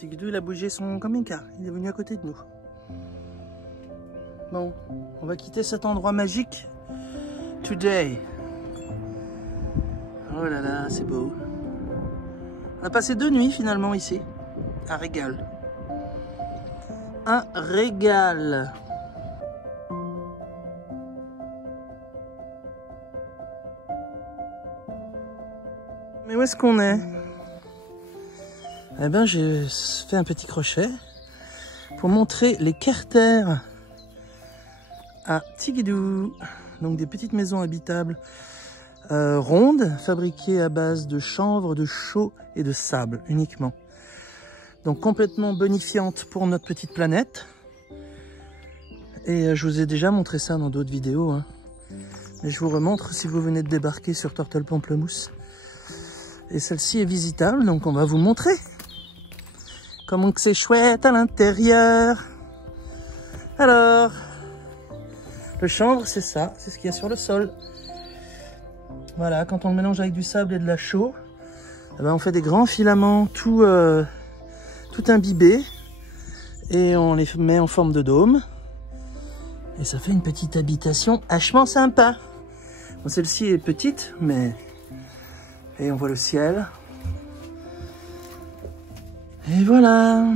Tigidou, il a bougé son camping-car. Il est venu à côté de nous. Bon, on va quitter cet endroit magique. Today. Oh là là, c'est beau. On a passé 2 nuits finalement ici. Un régal. Un régal. Mais où est-ce qu'on est? Eh ben, j'ai fait un petit crochet pour montrer les carters à Tigidou. Donc des petites maisons habitables rondes, fabriquées à base de chanvre, de chaux et de sable uniquement. Donc complètement bonifiantes pour notre petite planète. Et je vous ai déjà montré ça dans d'autres vidéos, hein. Mais je vous remontre si vous venez de débarquer sur Turtle Pamplemousse. Et celle-ci est visitable, donc on va vous montrer comment que c'est chouette à l'intérieur. Alors, le chanvre, c'est ça, c'est ce qu'il y a sur le sol. Voilà, quand on le mélange avec du sable et de la chaux, eh ben on fait des grands filaments tout imbibés et on les met en forme de dôme. Et ça fait une petite habitation vachement sympa. Bon, celle-ci est petite, mais... Et on voit le ciel. Et voilà.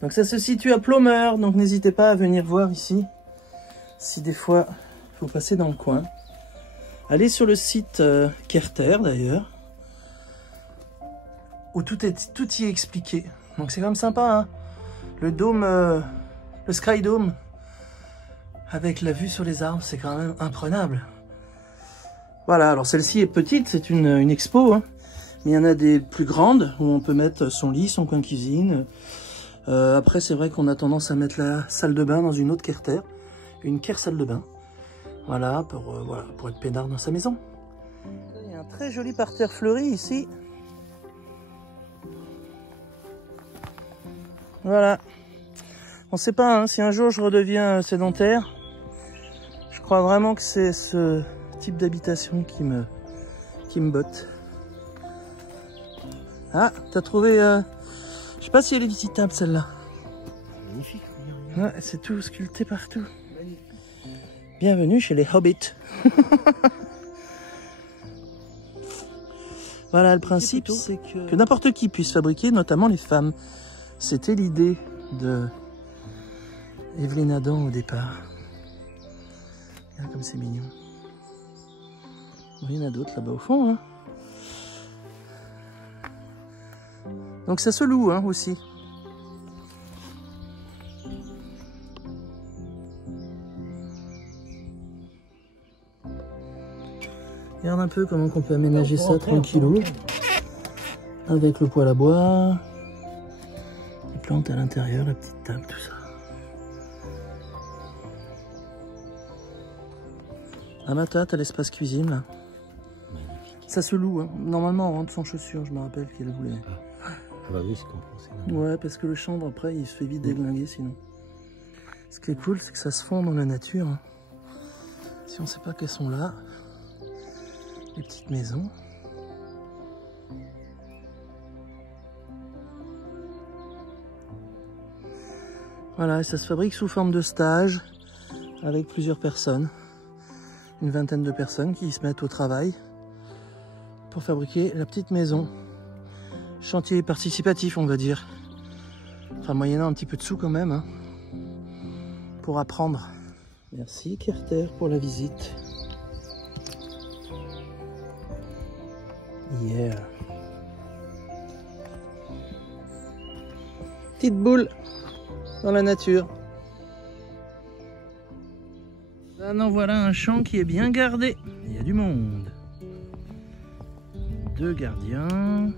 Donc ça se situe à Plomeur, donc n'hésitez pas à venir voir ici. Si des fois vous passez dans le coin. Allez sur le site Carter d'ailleurs. Où tout y est expliqué. Donc c'est quand même sympa, hein. Le dôme, le Sky Dome. Avec la vue sur les arbres, c'est quand même imprenable. Voilà, alors celle-ci est petite, c'est une expo, hein. Mais il y en a des plus grandes où on peut mettre son lit, son coin cuisine. Après, c'est vrai qu'on a tendance à mettre la salle de bain dans une autre Carter. Une Care salle de bain. Voilà, pour être peinard dans sa maison. Il y a un très joli parterre fleuri ici. Voilà. On ne sait pas, hein, si un jour je redeviens sédentaire. Je crois vraiment que c'est ce type d'habitation qui me botte. Ah, t'as trouvé... Je sais pas si elle est visitable celle-là. Magnifique. Ouais, c'est tout sculpté partout. Bienvenue chez les Hobbits. Voilà, le principe, c'est que n'importe qui puisse fabriquer, notamment les femmes. C'était l'idée de Evelyne Adam au départ. Regarde comme c'est mignon. Il y en a d'autres là-bas au fond, hein. Donc ça se loue, hein, aussi. Regarde un peu comment on peut aménager ça tranquillou. Avec le poêle à bois. Les plantes à l'intérieur, la petite table, tout ça. Ah bah t'as l'espace cuisine là. Magnifique. Ça se loue, hein. Normalement on rentre sans chaussures, je me rappelle qu'elle voulait. Ah bah oui, c'est compréhensible. Ouais, parce que le chanvre après il se fait vite déglinguer sinon. Ce qui est cool, c'est que ça se fond dans la nature, hein. Si on sait pas qu'elles sont là, les petites maisons. Voilà, et ça se fabrique sous forme de stage avec plusieurs personnes. Une vingtaine de personnes qui se mettent au travail pour fabriquer la petite maison. Chantier participatif, on va dire. Enfin, moyennant un petit peu de sous quand même, hein, pour apprendre. Merci Carter pour la visite. Yeah. Petite boule dans la nature. Maintenant voilà un champ qui est bien gardé. Il y a du monde. 2 gardiens.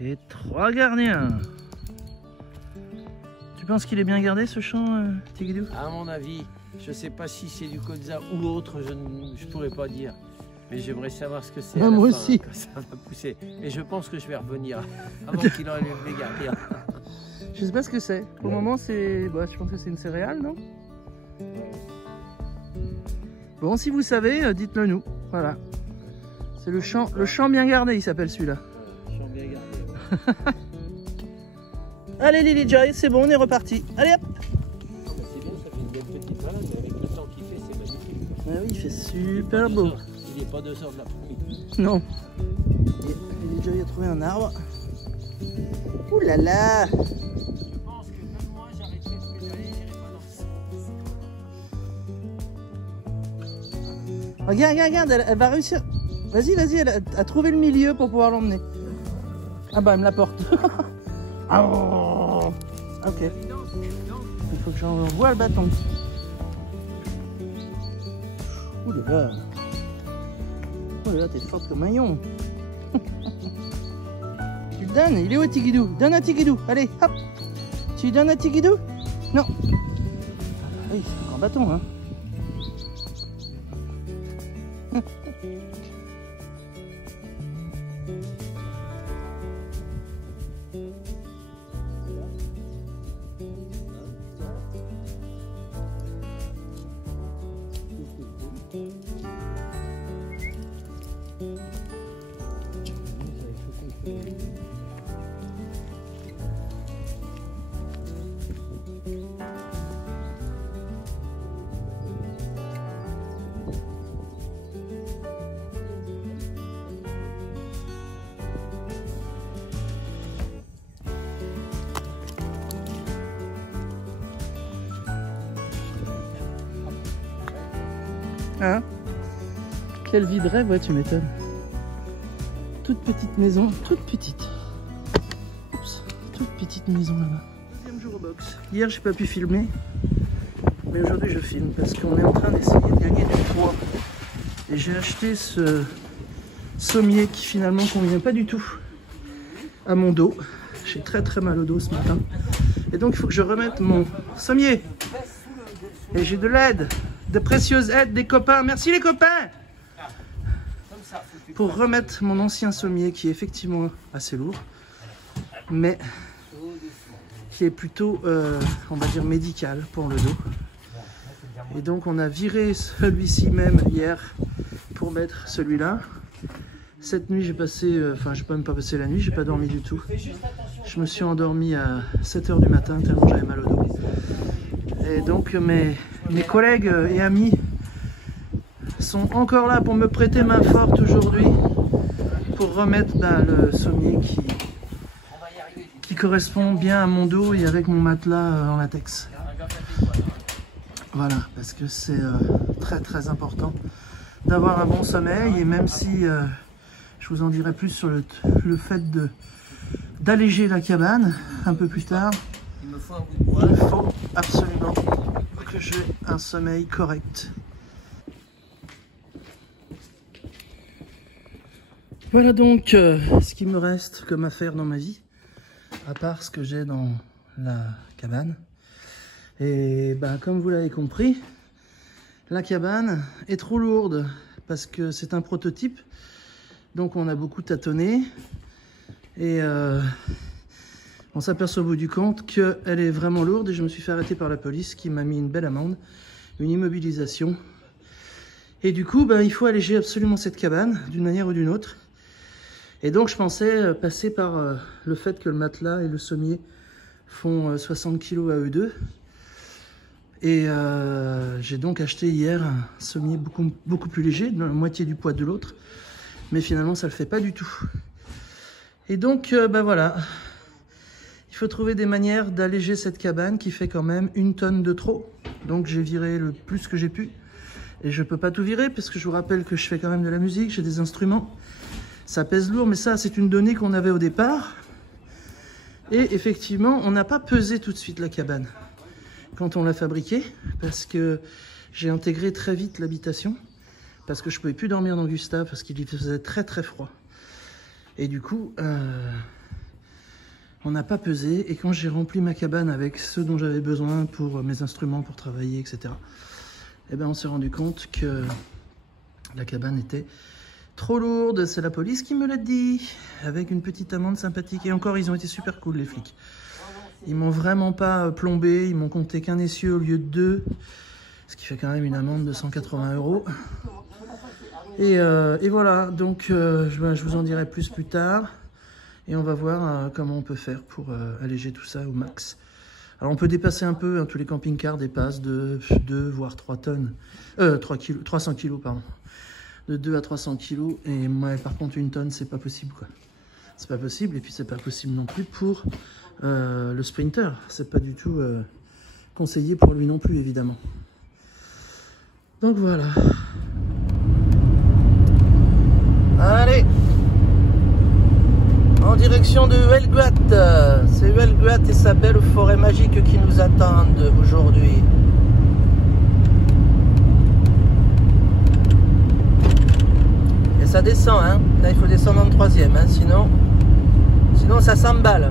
Et 3 gardiens. Tu penses qu'il est bien gardé ce champ, Tigidou? À mon avis, je sais pas si c'est du colza ou autre, je pourrais pas dire. Mais j'aimerais savoir ce que c'est. Ah, moi aussi. Quand ça va pousser. Et je pense que je vais revenir avant qu'il enlève les gardiens. Je sais pas ce que c'est. Pour le moment, c'est. Bah, je pense que c'est une céréale, non? Bon, si vous savez, dites-le nous. Voilà. C'est le champ bien gardé, il s'appelle celui-là. Champ bien gardé. Allez Lily Joy, c'est bon, on est reparti. Allez hop. C'est bien, ça fait une belle petite balade. Avec le temps qu'il fait, c'est magnifique. Ah oui, il fait super beau. Il n'est pas 2 heures de l'après-midi. Non. Et Lily Joy a trouvé un arbre. Ouh là là. Je pense que même moi, j'arrêterai de pédaler, j'irai pas dans ce sens. Regarde, elle va réussir. Vas-y, elle a trouvé le milieu pour pouvoir l'emmener. Ah bah, elle me la porte. Oh. Ok. Il faut que j'envoie le bâton. Ouh là là. Oh là là, t'es forte comme un lion. Tu le donnes, il est où Tigidou? Donne un Tigidou, allez, hop. Tu lui donnes un Tigidou? Non. Ah oui, c'est un grand bâton, hein. Hein? Quelle vie de rêve, ouais, tu m'étonnes. Toute petite maison, toute petite. Oups, toute petite maison là-bas. Deuxième jour au box. Hier, j'ai pas pu filmer, mais aujourd'hui, je filme parce qu'on est en train d'essayer de gagner du poids. Et j'ai acheté ce sommier qui finalement convient pas du tout à mon dos. J'ai très mal au dos ce matin. Et donc, il faut que je remette mon sommier. Et j'ai de l'aide. De précieuses aides des copains. Merci les copains! Pour remettre mon ancien sommier qui est effectivement assez lourd, mais qui est plutôt, on va dire, médical pour le dos. Et donc on a viré celui-ci même hier pour mettre celui-là. Cette nuit j'ai passé, enfin j'ai même pas passé la nuit, j'ai pas dormi du tout. Je me suis endormi à 7 h du matin tellement j'avais mal au dos. Et donc mes collègues et amis sont encore là pour me prêter main forte aujourd'hui pour remettre le sommier qui correspond bien à mon dos et avec mon matelas en latex. Voilà, parce que c'est très important d'avoir un bon sommeil, et même si je vous en dirai plus sur le fait d'alléger la cabane un peu plus tard, il faut absolument que j'ai un sommeil correct. Voilà donc ce qui me reste comme affaire dans ma vie, à part ce que j'ai dans la cabane. Et comme vous l'avez compris, la cabane est trop lourde parce que c'est un prototype. Donc on a beaucoup tâtonné et on s'aperçoit au bout du compte qu'elle est vraiment lourde, et je me suis fait arrêter par la police qui m'a mis une belle amende, une immobilisation. Et du coup, il faut alléger absolument cette cabane d'une manière ou d'une autre. Et donc je pensais passer par le fait que le matelas et le sommier font 60 kg à eux deux. Et j'ai donc acheté hier un sommier beaucoup plus léger, la moitié du poids de l'autre. Mais finalement ça ne le fait pas du tout. Et donc voilà, il faut trouver des manières d'alléger cette cabane qui fait quand même 1 tonne de trop. Donc j'ai viré le plus que j'ai pu. Et je ne peux pas tout virer parce que je vous rappelle que je fais quand même de la musique, j'ai des instruments. Ça pèse lourd, mais ça c'est une donnée qu'on avait au départ. Et effectivement, on n'a pas pesé tout de suite la cabane quand on l'a fabriquée, parce que j'ai intégré très vite l'habitation, parce que je ne pouvais plus dormir dans Gustave, parce qu'il faisait très froid. Et du coup, on n'a pas pesé, et quand j'ai rempli ma cabane avec ce dont j'avais besoin pour mes instruments, pour travailler, etc., on s'est rendu compte que la cabane était trop lourde. C'est la police qui me l'a dit, avec une petite amende sympathique. Et encore, ils ont été super cool, les flics. Ils m'ont vraiment pas plombé, ils m'ont compté qu'un essieu au lieu de 2, ce qui fait quand même une amende de 180 €. Et voilà, donc je vous en dirai plus tard. Et on va voir comment on peut faire pour alléger tout ça au max. Alors on peut dépasser un peu, hein, tous les camping-cars dépassent de 2 voire 3 tonnes. 300 kilos, pardon. De 2 à 300 kilos. Et moi, par contre, 1 tonne, c'est pas possible, quoi. C'est pas possible, et puis c'est pas possible non plus pour le Sprinter. C'est pas du tout conseillé pour lui non plus, évidemment. Donc voilà. Allez, en direction de Huelguat. C'est Huelguat et sa belle forêt magique qui nous attendent aujourd'hui. Et ça descend, hein. Là, il faut descendre en 3e, hein, sinon ça s'emballe.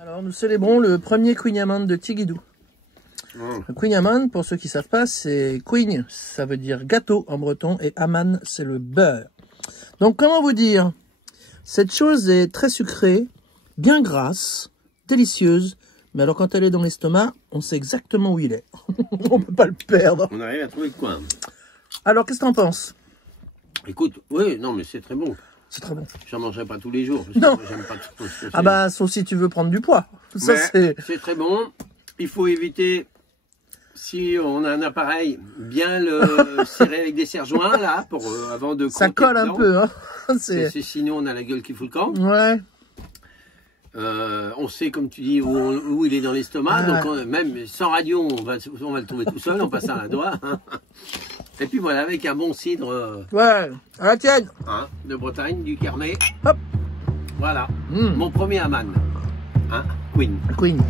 Alors nous célébrons le premier kouign-amann de Tigidou. Queen Amman, pour ceux qui savent pas, c'est Queen, ça veut dire gâteau en breton, et Amman, c'est le beurre. Donc, comment vous dire? Cette chose est très sucrée, bien grasse, délicieuse, mais alors quand elle est dans l'estomac, on sait exactement où il est. On peut pas le perdre. On arrive à trouver le coin. Alors, qu'est-ce que t'en penses? Écoute, oui, non, mais c'est très bon. C'est très bon. J'en mangerai pas tous les jours. Parce Non. que j'aime pas tout ce que Ah bah, sauf si tu veux prendre du poids. Ça, c'est très bon. Il faut éviter, si on a un appareil, bien le serrer avec des serre-joints, là, pour, avant de ça colle un peu, hein. Sinon, on a la gueule qui fout le camp. Ouais. On sait, comme tu dis, où il est dans l'estomac. Donc, même sans radio, on va le trouver tout seul en passant un doigt. Et puis voilà, avec un bon cidre ouais, à la tienne. Hein, de Bretagne, du Carnet. Hop. Voilà, mon premier Amman. Hein, Queen. Queen.